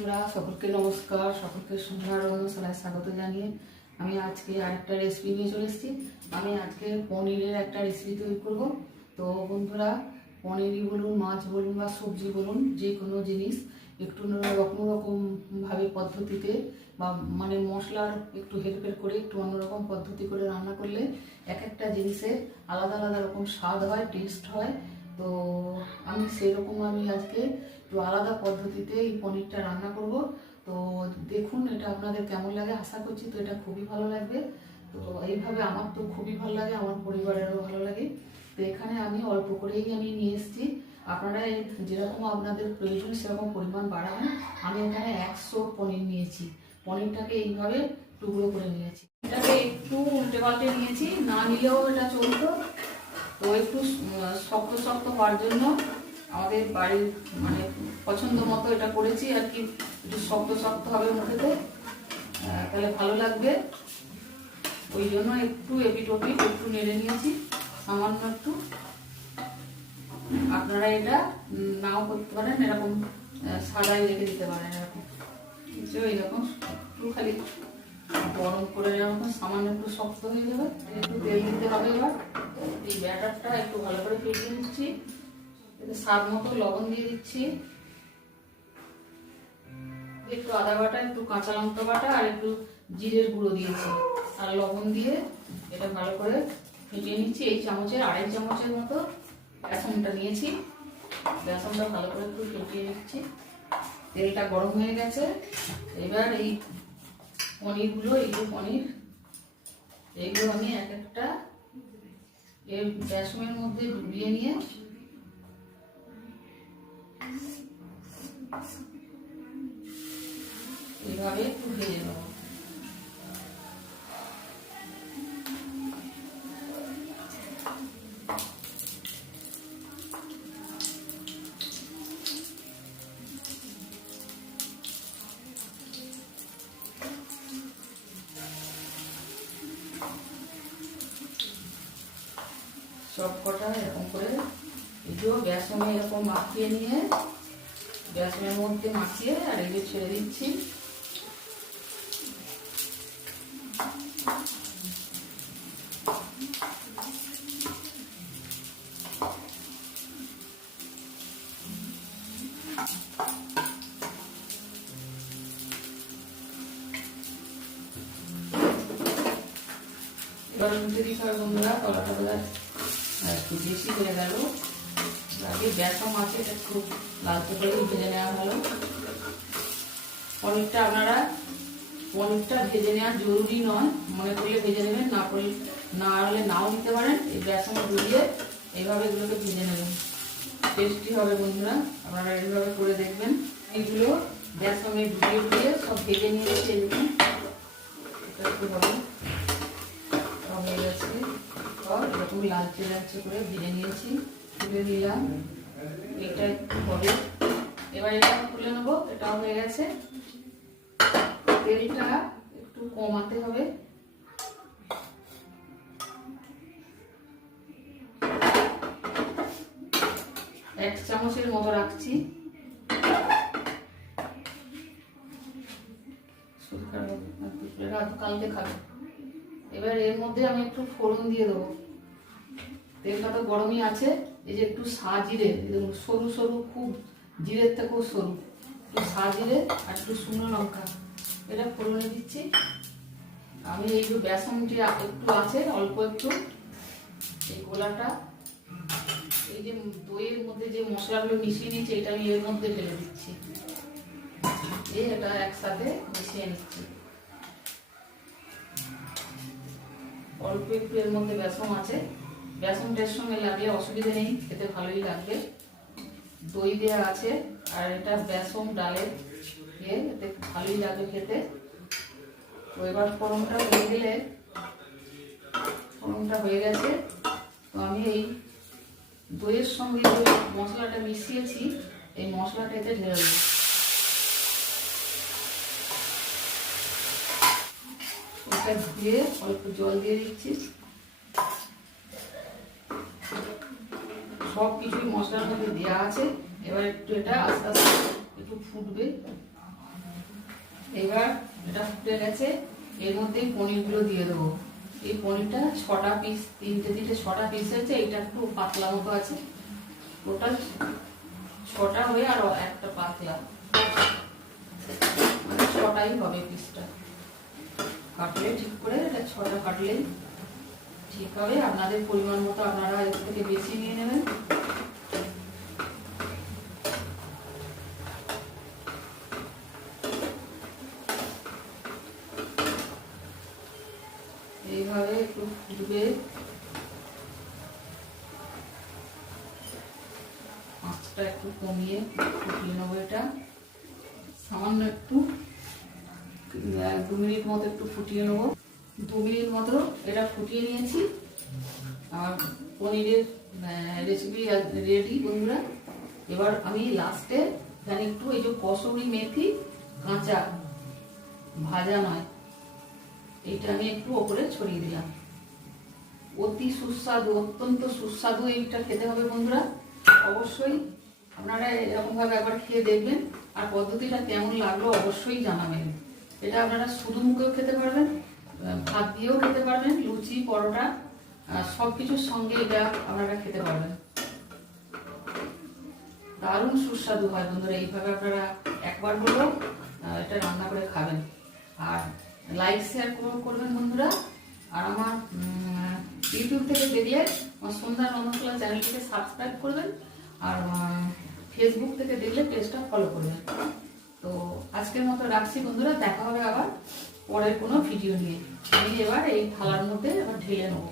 বন্ধুরা, সকলকে নমস্কার, সকলকে সন্ধ্যার রন্ধনশালায় স্বাগত জানিয়ে আমি আজকে আরেকটা রেসিপি নিয়ে চলে এসেছি। আমি আজকে পনিরের একটা রেসিপি তৈরি করব। তো বন্ধুরা, পনিরই বলুন, মাছ বলুন বা সবজি বলুন যে কোনো জিনিস একটু রকম রকমভাবে পদ্ধতিতে বা মানে মশলার একটু হেরফের করে একটু অন্যরকম পদ্ধতি করে রান্না করলে এক একটা জিনিসের আলাদা আলাদা রকম স্বাদ হয় টেস্ট হয়। তো আমি সেরকম আমি আজকে একটু আলাদা পদ্ধতিতে এই পনিরটা রান্না করব। তো দেখুন এটা আপনাদের কেমন লাগে, আশা করছি তো এটা খুবই ভালো লাগবে। তো এইভাবে আমার তো খুবই ভালো লাগে, আমার পরিবারেরও ভালো লাগে। তো এখানে আমি অল্প করেই আমি নিয়ে এসেছি। আপনারা যেরকম আপনাদের প্রয়োজন সেরকম পরিমাণ বাড়াবেন। আমি এখানে একশো পনির নিয়েছি। পনিরটাকে এইভাবে টুকরো করে নিয়েছি। এটাকে একটু উল্টে পাল্টে নিয়েছি, না নিলেও এটা চলতো। তো একটু শক্ত শক্ত হওয়ার জন্য আমাদের বাড়ির মানে পছন্দ মতো এটা করেছি আর কি, একটু শক্ত শক্ত হবে মুখেতে তাহলে ভালো লাগবে। ওই জন্য একটু এপিট ওপিট একটু নেড়ে নিয়েছি, সামান্য একটু। আপনারা এটা নাও করতে পারেন, এরকম সাদাই রেখে দিতে পারেন এরকম। কিছু এইরকম একটু খালি গরম করে এরকম সামান্য একটু শক্ত হয়ে যাবে, একটু তেল দিতে হবে এবার। এই ব্যাটারটা একটু ভালো করে ফেটিয়ে নিচ্ছি। স্বাদ মতো লবণ দিয়ে দিচ্ছি। একটু আদা বাটা, একটু কাঁচা লঙ্কা বাটা আর একটু জিরের গুঁড়ো দিয়েছি। আর লবণ দিয়ে এটা ভালো করে ফেটিয়ে নিচ্ছি। এই চামচের আড়াই চামচের মতো বেসনটা নিয়েছি। বেসনটা ভালো করে একটু ফেটিয়ে নিচ্ছি। তেলটা গরম হয়ে গেছে। এবার এই পনিরগুলো, এই যে পনির, এইগুলো আমি এক একটা এর বেসনের মধ্যে ডুবিয়ে নিয়ে এভাবে একটু ভেজে সব কটা এরকম করে একটু বেসনে এরকম মাখিয়ে নিয়ে, বেসনের মধ্যে মাখিয়ে আর যে ছেড়ে দিচ্ছি। বোধ আর একটু বেশি হয়ে। গেল আগে বেসম আছে এটা একটু লালচে করে ভেজে নেওয়া ভালো। পনিরটা আপনারা পনিরটা ভেজে নেওয়া জরুরি নয়, মনে করলে ভেজে নেবেন, না করলে না হলে নাও দিতে পারেন। এই বেসম ডুবিয়ে এইভাবে এগুলোকে ভেজে নেবেন। টেস্টি হবে বন্ধুরা, আপনারা এইভাবে করে দেখবেন। এগুলো বেসমে ডুবিয়ে ডুবিয়ে সব ভেজে নিয়েছি এরকম এটা একটু হবে? হয়ে সব এরকম লালচে লালচে করে ভেজে নিয়েছি, তুলে দিলাম এটা হবে। এবার এটা তুলে নেব এটা হয়ে গেছে। তেলটা একটু কমাতে হবে। এক চামচের মতো রাখছি। কালকে খাবে। এবার এর মধ্যে আমি একটু ফোড়ন দিয়ে দেবো। তেলটা তো গরমই আছে, এই যে একটু সা জিরে সরু সরু খুব জিরের থেকেও সরু। একটু সা জিরে আর একটু শুকনো লঙ্কা, এটা ফোড়নে দিচ্ছি। আমি এই যে বেসনটি একটু আছে, অল্প একটু, এই গোলাটা, এই যে দইয়ের মধ্যে যে মশলাগুলো মিশিয়ে নিয়েছি, এটা আমি এর মধ্যে ফেলে দিচ্ছি। দিয়ে এটা একসাথে মিশিয়ে নিচ্ছি। অল্প একটু এর মধ্যে বেসন আছে। বেসনটার সঙ্গে লাগলে অসুবিধা নেই, খেতে ভালোই লাগবে। দই দেওয়া আছে, আর এটা বেসন ডালের দিয়ে এতে ভালোই লাগবে খেতে। তো এবার ফোড়নটা হয়ে গেলে ফোড়নটা হয়ে গেছে। তো আমি এই দইয়ের সঙ্গে যে মশলাটা মিশিয়েছি, এই মশলাটা এতে ঢেলে দেবো। ওটা ধুয়ে অল্প জল দিয়ে দিচ্ছি। সব কিছুই মশলার মধ্যে দেওয়া আছে। এবার একটু এটা আস্তে আস্তে একটু ফুটবে। এবার এটা ফুটে গেছে। এর মধ্যে পনিরগুলো দিয়ে দেবো। এই পনিরটা ছটা পিস তিনটে তিনটে ছটা পিস হয়েছে। এইটা একটু পাতলা মতো আছে। টোটাল ছটা হয়ে আর একটা পাতলা। মানে ছটাই হবে পিসটা কাটলে ঠিক করে, এটা ছটা কাটলেই ঠিক হবে। আপনাদের পরিমাণ মতো আপনারা এর থেকে বেশি নিয়ে নেবেন। এইভাবে একটু ফুটবে। আঁচটা একটু কমিয়ে ফুটিয়ে নেব এটা। সামান্য একটু দু মিনিট মতো একটু ফুটিয়ে নেব। দু মিনিট মতো এটা ফুটিয়ে নিয়েছি। আর পনিরের রেসিপি রেডি বন্ধুরা। এবার আমি লাস্টে জানি একটু এই যে কসুরি মেথি কাঁচা ভাজা নয়, এইটা আমি একটু ওপরে ছড়িয়ে দিলাম। অতি সুস্বাদু, অত্যন্ত সুস্বাদু এইটা খেতে হবে বন্ধুরা। অবশ্যই আপনারা এরকমভাবে একবার খেয়ে দেখবেন। আর পদ্ধতিটা কেমন লাগল অবশ্যই জানাবেন। এটা আপনারা শুধু মুখেও খেতে পারবেন ভাত দিয়েও খেতে পারবেন, লুচি, পরোটা সব কিছুর সঙ্গে এটা আপনারা খেতে পারবেন। দারুণ সুস্বাদু হয় বন্ধুরা, এইভাবে আপনারা একবার হলেও এটা রান্না করে খাবেন। আর লাইক, শেয়ার করবেন বন্ধুরা। আর আমার ইউটিউব থেকে বেরিয়ে আমার সন্ধ্যা নন্দখোলা চ্যানেলটিকে সাবস্ক্রাইব করবেন। আর ফেসবুক থেকে দেখলে পেজটা ফলো করবেন। তো আজকের মতো রাখছি বন্ধুরা, দেখা হবে আবার পরের কোনো ভিডিও নিয়ে। আমি এবার এই থালার মধ্যে আবার ঢেলে নেব।